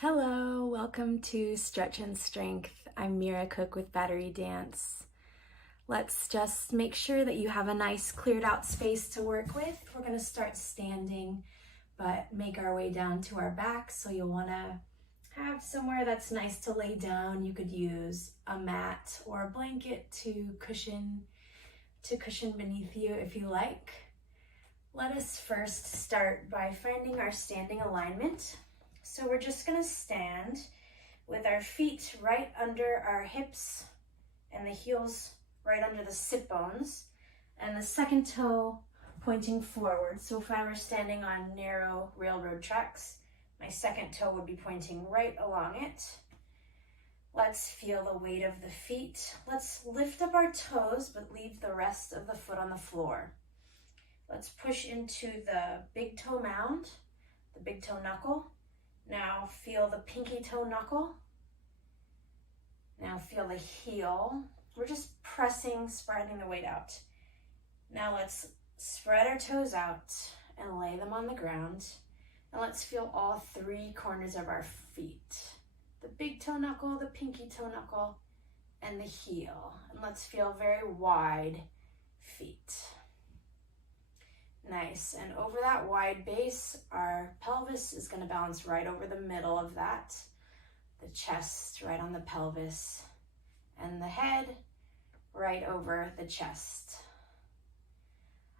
Hello, welcome to Stretch and Strength. I'm Mira Cook with Battery Dance. Let's just make sure that you have a nice cleared out space to work with. We're going to start standing, but make our way down to our back. So you'll want to have somewhere that's nice to lay down. You could use a mat or a blanket to cushion beneath you if you like. Let us first start by finding our standing alignment. So we're just going to stand with our feet right under our hips and the heels right under the sit bones and the second toe pointing forward. So if I were standing on narrow railroad tracks, my second toe would be pointing right along it. Let's feel the weight of the feet. Let's lift up our toes but leave the rest of the foot on the floor. Let's push into the big toe mound, the big toe knuckle. Now feel the pinky toe knuckle. Now feel the heel. We're just pressing, spreading the weight out. Now let's spread our toes out and lay them on the ground. And let's feel all three corners of our feet. The big toe knuckle, the pinky toe knuckle, and the heel. And let's feel very wide feet. Nice, and over that wide base, our pelvis is going to balance right over the middle of that. The chest right on the pelvis, and the head right over the chest.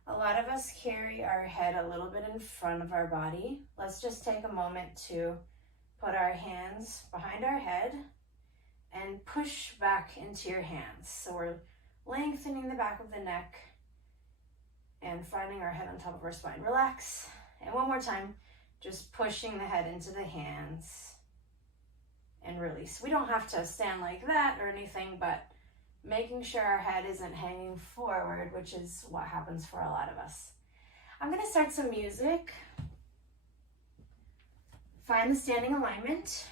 A lot of us carry our head a little bit in front of our body. Let's just take a moment to put our hands behind our head and push back into your hands. So we're lengthening the back of the neck and finding our head on top of our spine. Relax. And one more time, just pushing the head into the hands and release. We don't have to stand like that or anything, but making sure our head isn't hanging forward, which is what happens for a lot of us. I'm going to start some music. Find the standing alignment.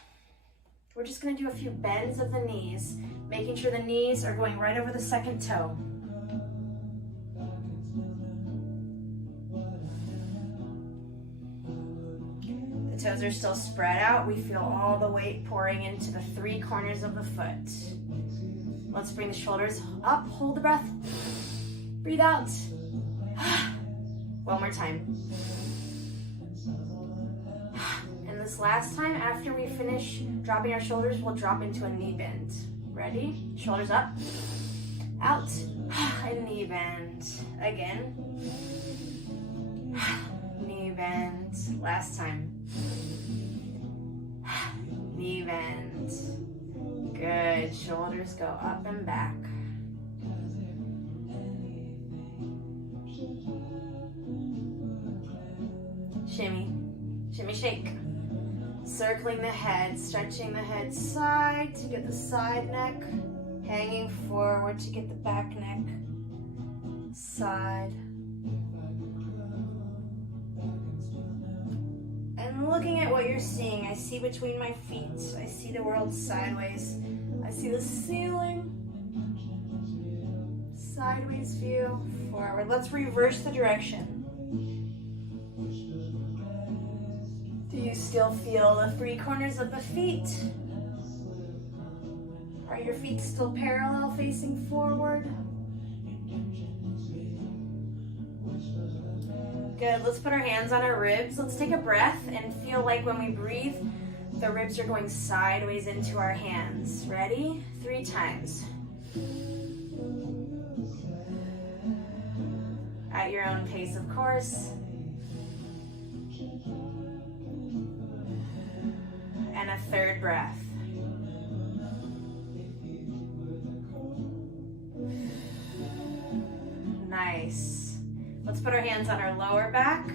We're just going to do a few bends of the knees, making sure the knees are going right over the second toe. The toes are still spread out. We feel all the weight pouring into the three corners of the foot. Let's bring the shoulders up. Hold the breath. Breathe out. One more time. And this last time, after we finish dropping our shoulders, we'll drop into a knee bend. Ready? Shoulders up. Out. And knee bend. Again. Knee bend. Last time. Knee bend. Good. Shoulders go up and back. Shimmy. Shimmy shake. Circling the head, stretching the head side to get the side neck, hanging forward to get the back neck, side. And looking at what you're seeing, I see between my feet, I see the world sideways, I see the ceiling, sideways view, forward. Let's reverse the direction. Do you still feel the three corners of the feet? Are your feet still parallel facing forward? Good, let's put our hands on our ribs. Let's take a breath and feel like when we breathe, the ribs are going sideways into our hands. Ready? 3 times. At your own pace, of course. And a third breath. Nice. Let's put our hands on our lower back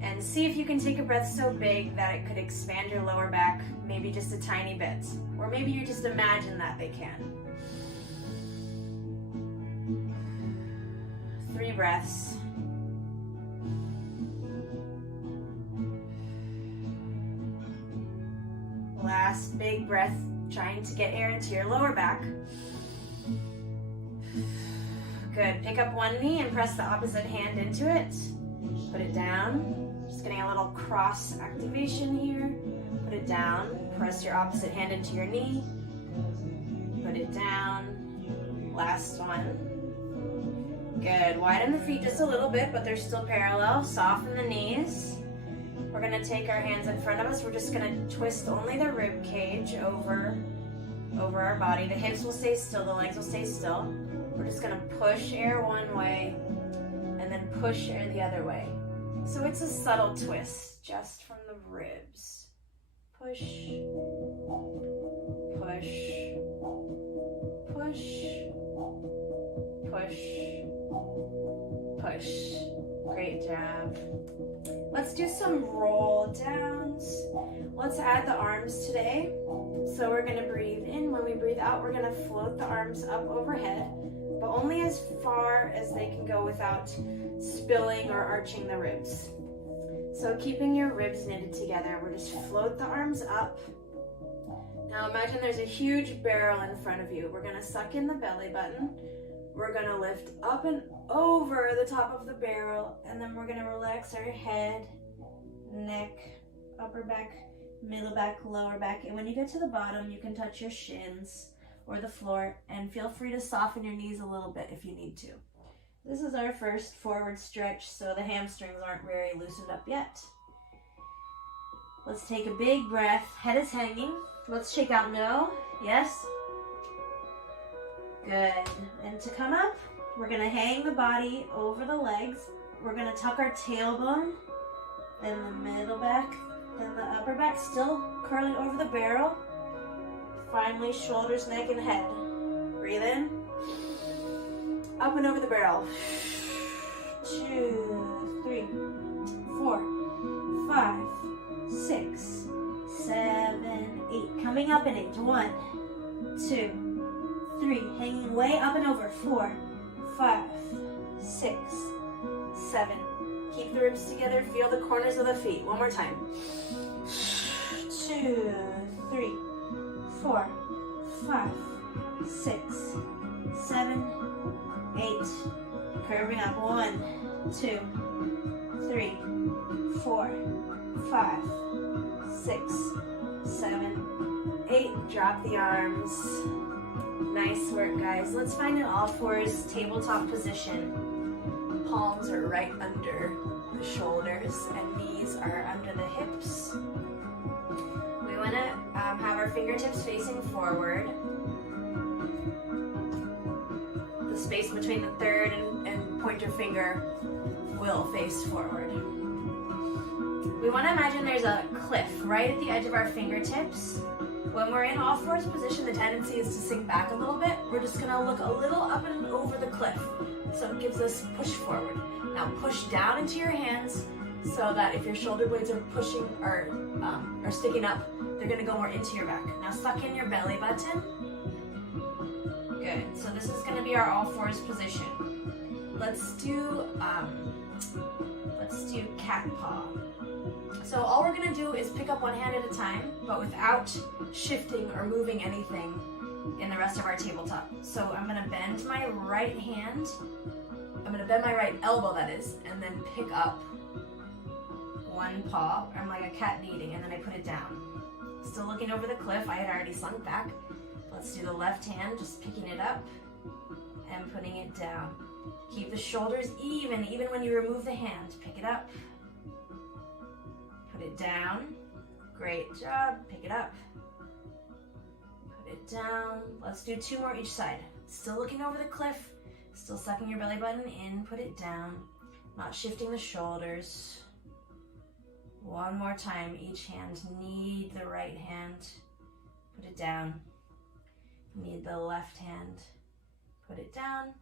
and see if you can take a breath so big that it could expand your lower back, maybe just a tiny bit. Or maybe you just imagine that they can. 3 breaths. Last big breath, trying to get air into your lower back. Good. Pick up one knee and press the opposite hand into it. Put it down. Just getting a little cross activation here. Put it down. press your opposite hand into your knee. Put it down. Last one. Good. Widen the feet just a little bit, but they're still parallel. Soften the knees. We're going to take our hands in front of us. We're just going to twist only the rib cage over our body. The hips will stay still. The legs will stay still. We're just going to push air one way and then push air the other way. So it's a subtle twist just from the ribs. Push, push, push, push, push. Great job. Let's do some roll downs. Let's add the arms today. So we're going to breathe in. When we breathe out, we're going to float the arms up overhead, but only as far as they can go without spilling or arching the ribs. So keeping your ribs knitted together, we're just float the arms up. Now imagine there's a huge barrel in front of you. We're going to suck in the belly button. We're going to lift up and over the top of the barrel, and then we're going to relax our head, neck, upper back, middle back, lower back. And when you get to the bottom, you can touch your shins or the floor, and feel free to soften your knees a little bit if you need to. This is our first forward stretch, so the hamstrings aren't very loosened up yet. Let's take a big breath. Head is hanging. Let's shake out no. Yes. Good. And to come up, we're going to hang the body over the legs. We're going to tuck our tailbone, then the middle back, then the upper back, still curling over the barrel. Finally, shoulders, neck, and head. Breathe in. Up and over the barrel. 2, 3, 4, 5, 6, 7, 8. Coming up in 8. 1, 2, 3. Hanging way up and over. 4, 5, 6, 7. Keep the ribs together. Feel the corners of the feet. One more time. 2, 3, 4, 5, 6, 7, 8. Curving up. 1, 2, 3, 4, 5, 6, 7, 8. Drop the arms. Nice work, guys. Let's find an all fours tabletop position. Palms are right under the shoulders and knees are under the hips. We want to have our fingertips facing forward. The space between the third and pointer finger will face forward. We want to imagine there's a cliff right at the edge of our fingertips. When we're in all fours position, the tendency is to sink back a little bit. We're just going to look a little up and over the cliff. So it gives us push forward. Now push down into your hands so that if your shoulder blades are pushing or sticking up, they're going to go more into your back. Now suck in your belly button. Good. So this is going to be our all fours position. Let's do cat paw. So all we're going to do is pick up one hand at a time, but without shifting or moving anything in the rest of our tabletop. So I'm going to bend my right hand. I'm going to bend my right elbow, that is, and then pick up one paw. I'm like a cat kneading, and then I put it down. Still looking over the cliff. I had already sunk back. Let's do the left hand, just picking it up and putting it down. Keep the shoulders even when you remove the hand. Pick it up. Put it down. Great job. Pick it up. Put it down. Let's do 2 more each side. Still looking over the cliff. Still sucking your belly button in. Put it down. Not shifting the shoulders. One more time. Each hand. Knead the right hand. Put it down. Knead the left hand. Put it down.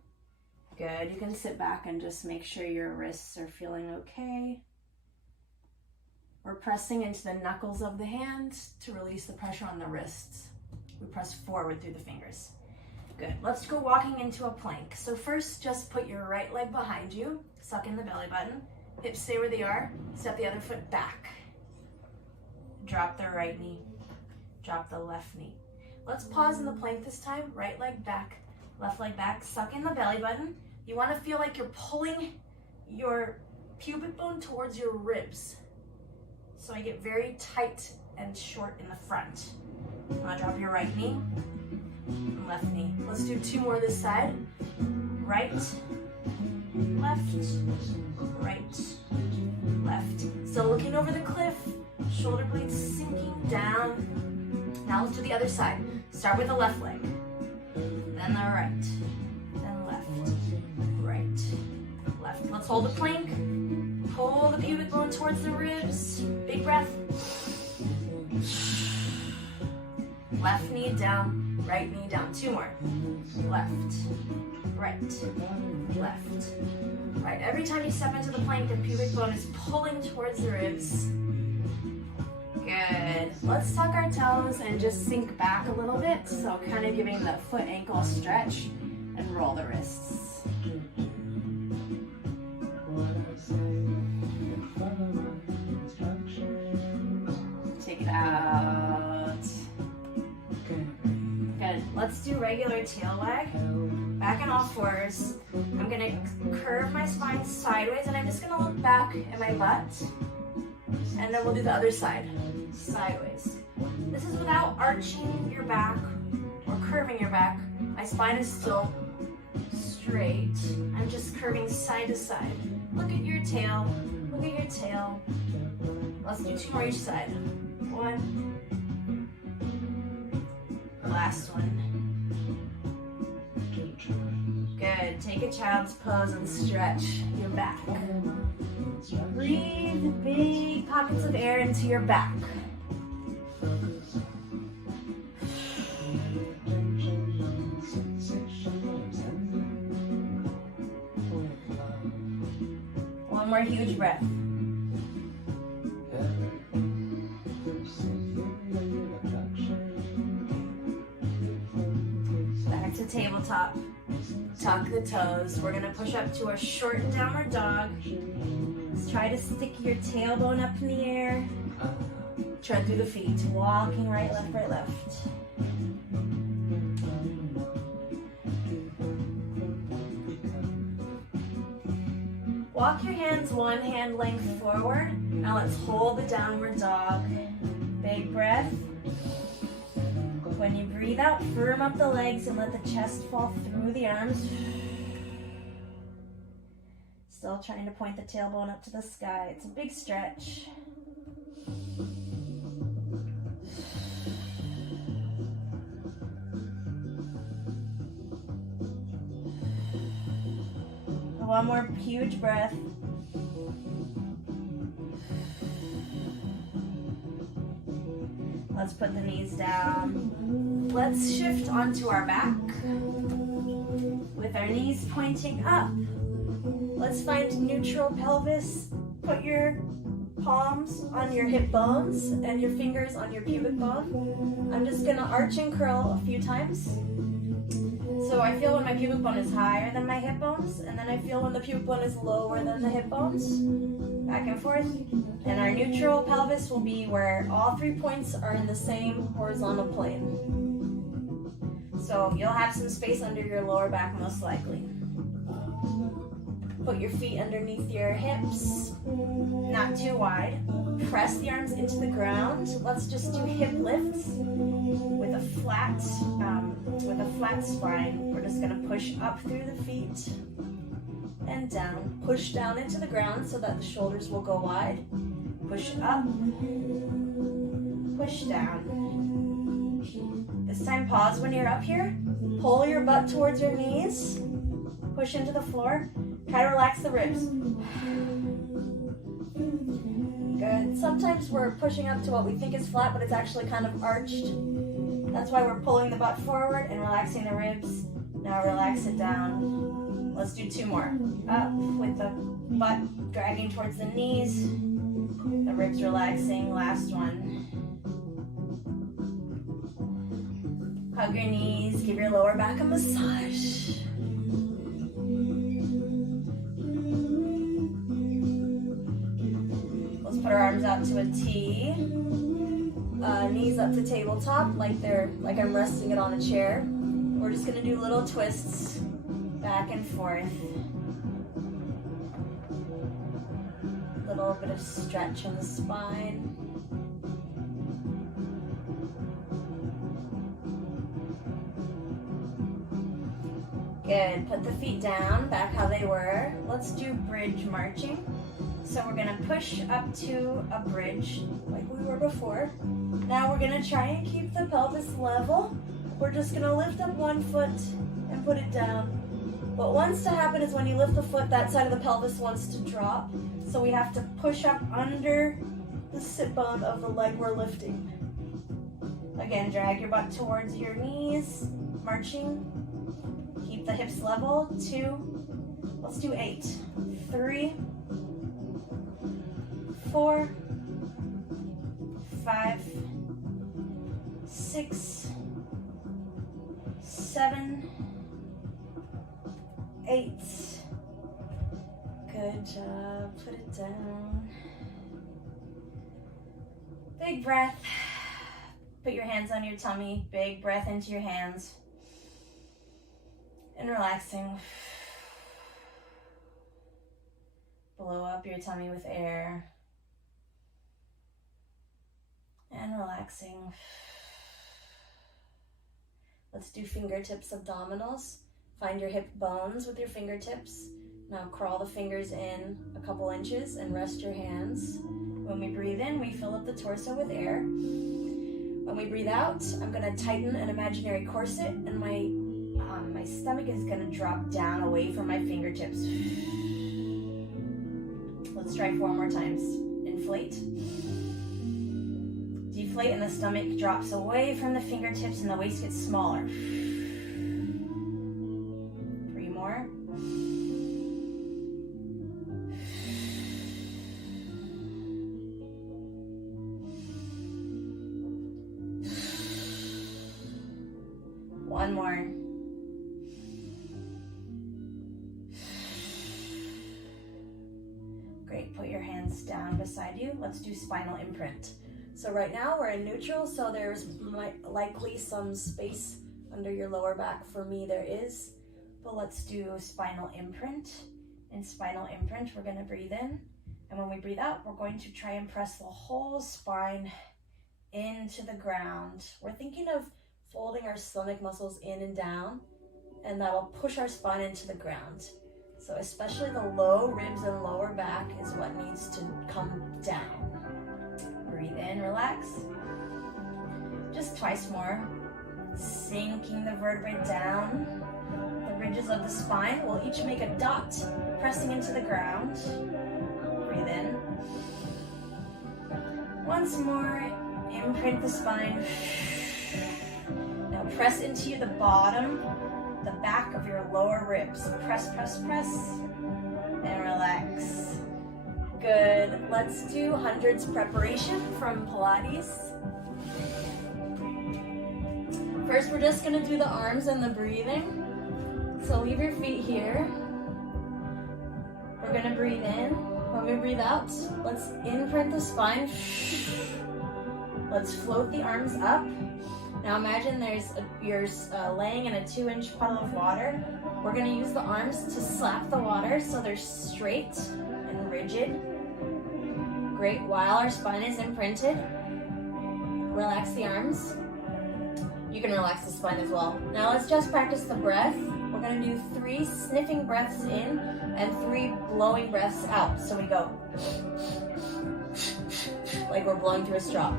Good. You can sit back and just make sure your wrists are feeling okay. We're pressing into the knuckles of the hands to release the pressure on the wrists. We press forward through the fingers. Good. Let's go walking into a plank. So first, just put your right leg behind you. Suck in the belly button. Hips stay where they are. Step the other foot back. Drop the right knee. Drop the left knee. Let's pause in the plank this time. Right leg back. Left leg back. Suck in the belly button. You want to feel like you're pulling your pubic bone towards your ribs. So I get very tight and short in the front. I'm gonna drop your right knee and left knee. Let's do 2 more this side. Right, left, right, left. Still looking over the cliff, shoulder blades sinking down. Now let's do the other side. Start with the left leg, then the right, then left, right, left. Let's hold the plank. Pull the pubic bone towards the ribs. Big breath. Left knee down, right knee down. 2 more. Left, right, left, right. Every time you step into the plank, the pubic bone is pulling towards the ribs. Good. Let's tuck our toes and just sink back a little bit. So kind of giving the foot ankle stretch and roll the wrists. Take it out. Good. Let's do regular tail wag. Back on all fours. I'm gonna curve my spine sideways and I'm just gonna look back at my butt. And then we'll do the other side, sideways. This is without arching your back or curving your back. My spine is still straight. I'm just curving side to side. Look at your tail, look at your tail. Let's do 2 more each side. 1. Last one. Good, take a child's pose and stretch your back. Breathe big pockets of air into your back. One more huge breath. Back to tabletop. Tuck the toes. We're gonna push up to a short downward dog. Let's try to stick your tailbone up in the air. Tread through the feet. Walking right, left, right, left. Walk your hands 1 hand length forward. Now let's hold the downward dog. Big breath. When you breathe out, firm up the legs and let the chest fall through the arms. Still trying to point the tailbone up to the sky. It's a big stretch. One more huge breath. Let's put the knees down. Let's shift onto our back with our knees pointing up. Let's find neutral pelvis. Put your palms on your hip bones and your fingers on your pubic bone. I'm just gonna arch and curl a few times. So I feel when my pubic bone is higher than my hip bones, and then I feel when the pubic bone is lower than the hip bones. Back and forth. And our neutral pelvis will be where all 3 points are in the same horizontal plane. So you'll have some space under your lower back most likely. Put your feet underneath your hips, not too wide. Press the arms into the ground. Let's just do hip lifts with a flat spine. We're just gonna push up through the feet and down. Push down into the ground so that the shoulders will go wide. Push up, push down. This time pause when you're up here. Pull your butt towards your knees. Push into the floor. Try to relax the ribs. Good. Sometimes we're pushing up to what we think is flat, but it's actually kind of arched. That's why we're pulling the butt forward and relaxing the ribs. Now relax it down. Let's do 2 more. Up with the butt dragging towards the knees. The ribs relaxing. Last one. Hug your knees. Give your lower back a massage. Let's put our arms out to a T. Knees up to tabletop like I'm resting it on a chair. We're just gonna do little twists back and forth. Little bit of stretch in the spine. Good. Put the feet down, back how they were. Let's do bridge marching. So we're gonna push up to a bridge like we were before. Now we're gonna try and keep the pelvis level. We're just gonna lift up one foot and put it down. What wants to happen is when you lift the foot, that side of the pelvis wants to drop. So we have to push up under the sit bone of the leg we're lifting. Again, drag your butt towards your knees, marching. Keep the hips level. 2, let's do 8. 3, 4, 5, 6, 7, 8. Good job. Put it down. Big breath. Put your hands on your tummy. Big breath into your hands. And relaxing. Blow up your tummy with air. And relaxing. Let's do fingertips abdominals. Find your hip bones with your fingertips. Now crawl the fingers in a couple inches and rest your hands. When we breathe in, we fill up the torso with air. When we breathe out, I'm gonna tighten an imaginary corset and my stomach is gonna drop down away from my fingertips. Let's try 4 more times. Inflate. Deflate and the stomach drops away from the fingertips and the waist gets smaller. 3 more. One more. Great, put your hands down beside you. Let's do spinal imprint. So right now we're in neutral, so there's likely some space under your lower back. For me there is, but let's do spinal imprint. In spinal imprint, we're gonna breathe in, and when we breathe out, we're going to try and press the whole spine into the ground. We're thinking of folding our stomach muscles in and down, and that'll push our spine into the ground. So especially the low ribs and lower back is what needs to come down. Breathe in, relax. Just twice more. Sinking the vertebrae down. The ridges of the spine will each make a dot, pressing into the ground. Breathe in. Once more, imprint the spine. Now press into the bottom, the back of your lower ribs. Press, press, press, and relax. Good. Let's do hundreds preparation from Pilates. First, we're just gonna do the arms and the breathing. So leave your feet here. We're gonna breathe in. When we breathe out, let's imprint the spine. Let's float the arms up. Now imagine you're laying in a 2-inch puddle of water. We're gonna use the arms to slap the water so they're straight and rigid. Great, while our spine is imprinted, relax the arms. You can relax the spine as well. Now let's just practice the breath. We're gonna do 3 sniffing breaths in and 3 blowing breaths out. So we go like we're blowing through a straw.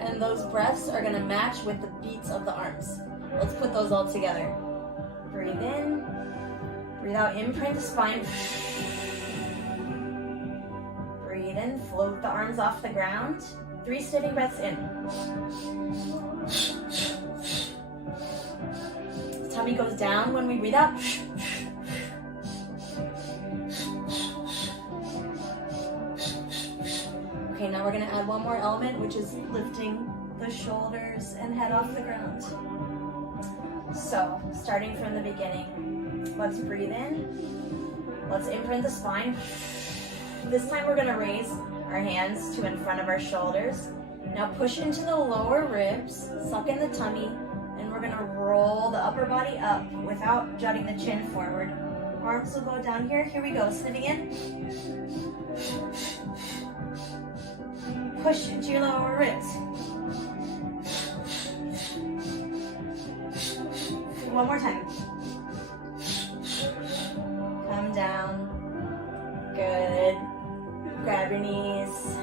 And those breaths are gonna match with the beats of the arms. Let's put those all together. Breathe in, breathe out, imprint the spine. Breathe in, float the arms off the ground. 3 sniffing breaths in. The tummy goes down when we breathe out. Okay, now we're gonna add one more element, which is lifting the shoulders and head off the ground. So, starting from the beginning, let's breathe in. Let's imprint the spine. This time we're gonna raise our hands to in front of our shoulders. Now push into the lower ribs, suck in the tummy, and we're gonna roll the upper body up without jutting the chin forward. Arms will go down here. Here we go, sitting in. Push into your lower ribs. One more time. Come down. Good. Grab your knees.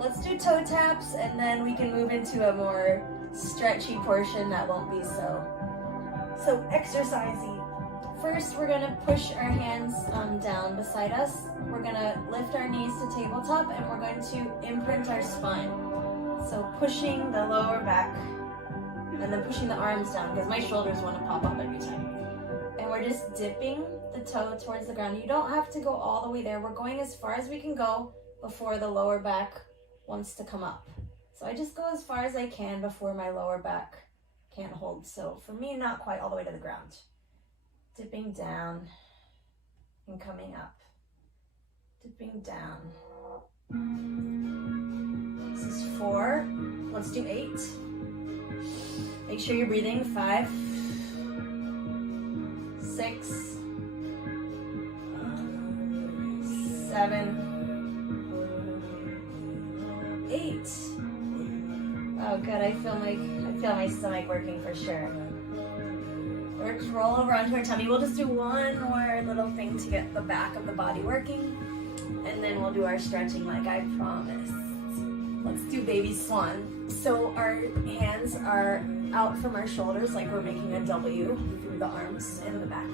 Let's do toe taps and then we can move into a more stretchy portion that won't be so exercisey. First, we're gonna push our hands down beside us. We're gonna lift our knees to tabletop and we're going to imprint our spine. So pushing the lower back and then pushing the arms down because my shoulders want to pop up every time. And we're just dipping the toe towards the ground. You don't have to go all the way there. We're going as far as we can go before the lower back wants to come up. So I just go as far as I can before my lower back can't hold. So for me, not quite all the way to the ground. Dipping down and coming up. Dipping down. This is 4. Let's do 8. Make sure you're breathing. 5, 6, 7, 8. Oh, good. I feel my stomach working for sure. Let's roll over onto our tummy. We'll just do one more little thing to get the back of the body working, and then we'll do our stretching like I promised. Let's do baby swan. So our hands are out from our shoulders like we're making a W through the arms and the back.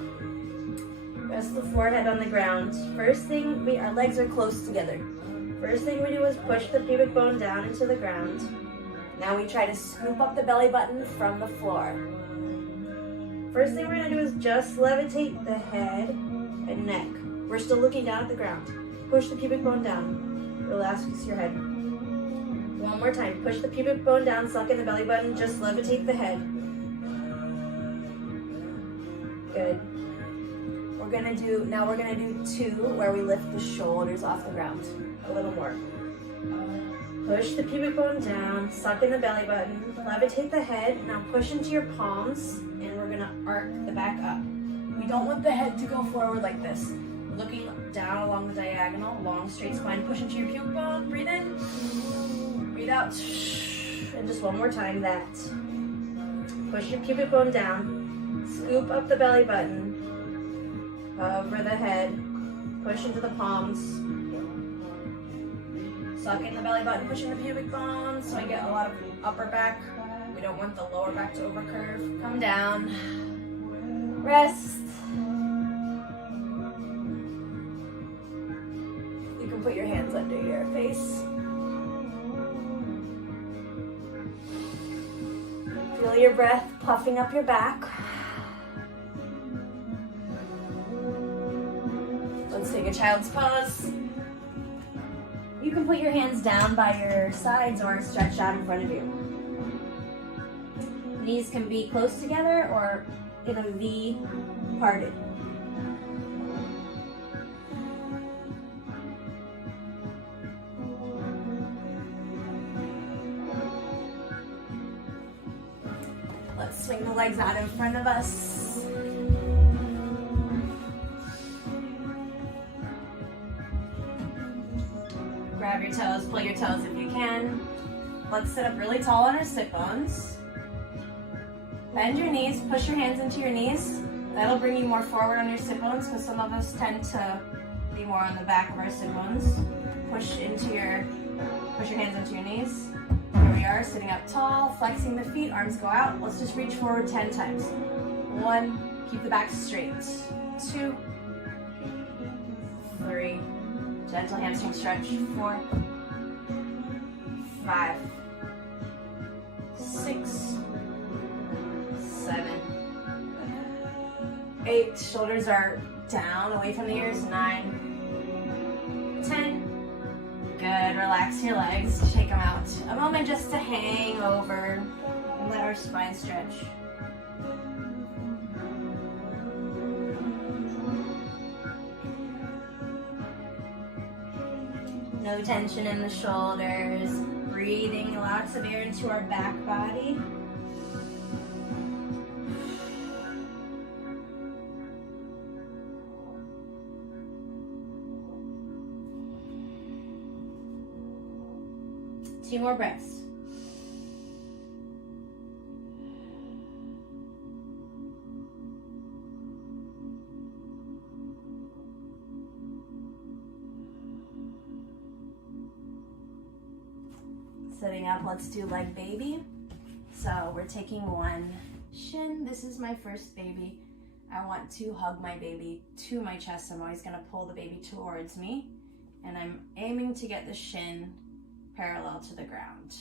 Rest the forehead on the ground. First thing, our legs are close together. First thing we do is push the pubic bone down into the ground. Now we try to scoop up the belly button from the floor. First thing we're gonna do is just levitate the head and neck. We're still looking down at the ground. Push the pubic bone down. Relax your head. One more time. Push the pubic bone down, suck in the belly button, just levitate the head. Good. Now we're gonna do 2 where we lift the shoulders off the ground. A little more. Push the pubic bone down, suck in the belly button, levitate the head. Now push into your palms, and we're gonna arc the back up. We don't want the head to go forward like this. We're looking down along the diagonal, long straight spine. Push into your pubic bone, breathe in, breathe out. And just one more time that. Push your pubic bone down, scoop up the belly button, over the head, push into the palms. Suck in the belly button, pushing the pubic bone, so I get a lot of upper back. We don't want the lower back to overcurve. Come down. Rest. You can put your hands under your face. Feel your breath puffing up your back. Let's take a child's pose. You can put your hands down by your sides or stretched out in front of you. Knees can be close together or in a V parted. Let's swing the legs out in front of us. Grab your toes, pull your toes if you can. Let's sit up really tall on our sit bones. Bend your knees, push your hands into your knees. That'll bring you more forward on your sit bones because some of us tend to be more on the back of our sit bones. Push your hands into your knees. Here we are, sitting up tall, flexing the feet, arms go out. Let's just reach forward 10 times. 1, keep the back straight. 2, 3, gentle hamstring stretch. 4, 5, 6, 7, 8. Shoulders are down, away from the ears. 9, 10. Good. Relax your legs. Shake them out. A moment just to hang over and let our spine stretch. No tension in the shoulders. Breathe. Breathing lots of air into our back body. Two more breaths. Sitting up, let's do leg baby. So we're taking one shin. This is my first baby. I want to hug my baby to my chest. I'm always gonna pull the baby towards me, and I'm aiming to get the shin parallel to the ground.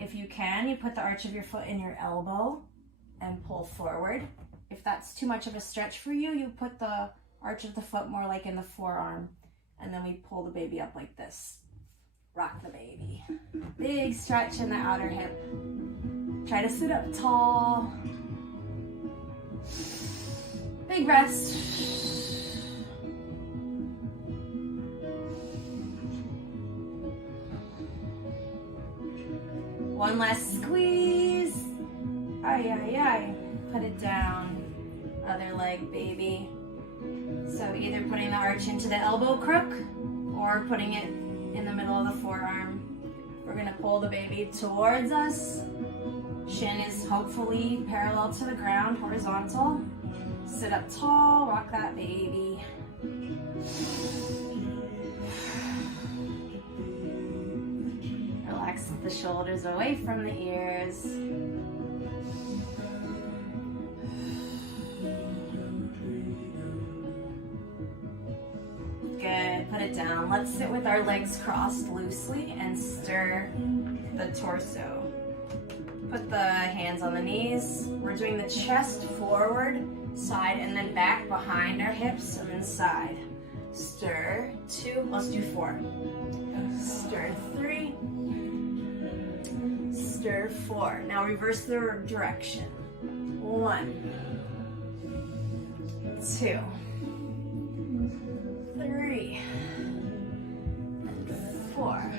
If you can, you put the arch of your foot in your elbow and pull forward. If that's too much of a stretch for you, you put the arch of the foot more like in the forearm, and then we pull the baby up like this. Rock the baby. Big stretch in the outer hip. Try to sit up tall. Big breaths. One last squeeze. Ay, ay, ay. Put it down. Other leg, baby. So either putting the arch into the elbow crook or putting it in the middle of the forearm. We're gonna pull the baby towards us. Shin is hopefully parallel to the ground, horizontal. Sit up tall, rock that baby. Relax the shoulders away from the ears. Good, put it down. Let's sit with our legs crossed loosely and stir the torso. Put the hands on the knees. We're doing the chest forward, side, and then back behind our hips, and then side. Stir, 2, let's do 4. Stir, 3. Stir, 4. Now reverse the direction. 1, 2, 3, and 4.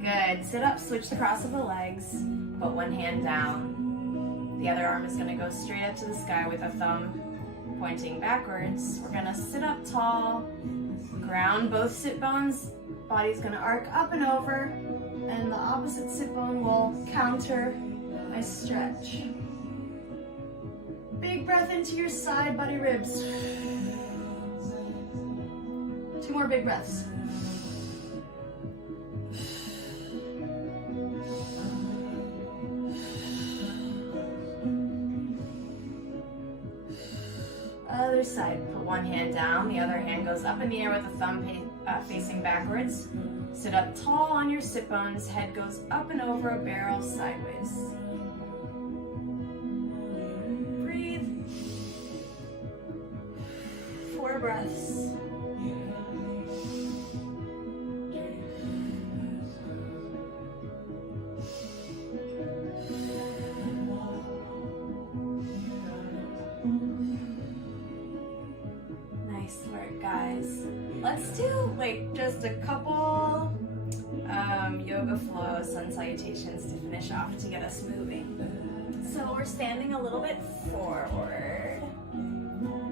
Good. Sit up, switch the cross of the legs. Put one hand down. The other arm is going to go straight up to the sky with a thumb pointing backwards. We're going to sit up tall, ground both sit bones. Body's going to arc up and over, and the opposite sit bone will counter my stretch. Big breath into your side body ribs. 2 more big breaths. Other side, put one hand down, the other hand goes up in the air with the thumb facing backwards. Sit up tall on your sit bones, head goes up and over a barrel sideways. Breathe. 4 breaths. Nice work, guys. Let's do like just a couple yoga flow sun salutations to finish off to get us moving. So we're standing a little bit forward.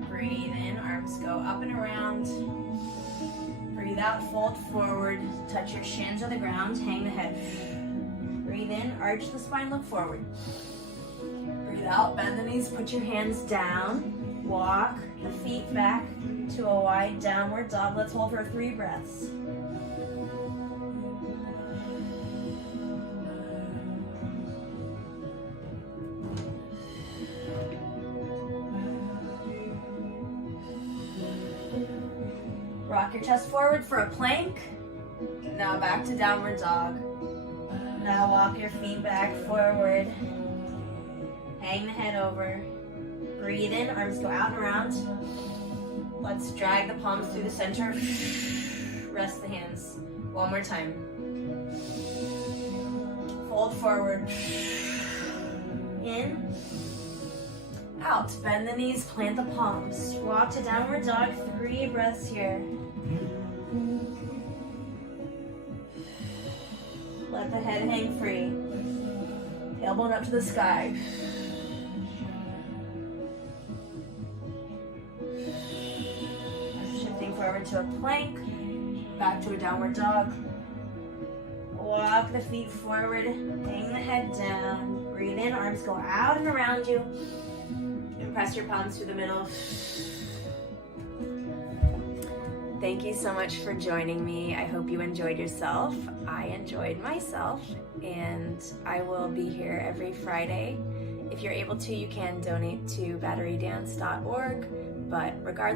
Breathe in, arms go up and around. Breathe out, fold forward, touch your shins on the ground, hang the head. Breathe in, arch the spine, look forward. Breathe out, bend the knees, put your hands down. Walk the feet back to a wide downward dog. Let's hold for 3 breaths. Rock your chest forward for a plank. Now back to downward dog. Now walk your feet back forward. Hang the head over. Breathe in, arms go out and around. Let's drag the palms through the center. Rest the hands. One more time. Fold forward. In. Out. Bend the knees, plant the palms. Walk to downward dog. 3 breaths here. Let Let the head hang free. Tailbone up to the sky. Shifting forward to a plank, back to a downward dog. Walk the feet forward, hang the head down. Breathe in, arms go out and around you. And press your palms through the middle. Thank you so much for joining me. I hope you enjoyed yourself. I enjoyed myself, and I will be here every Friday. If you're able to, you can donate to batterydance.org, but regardless,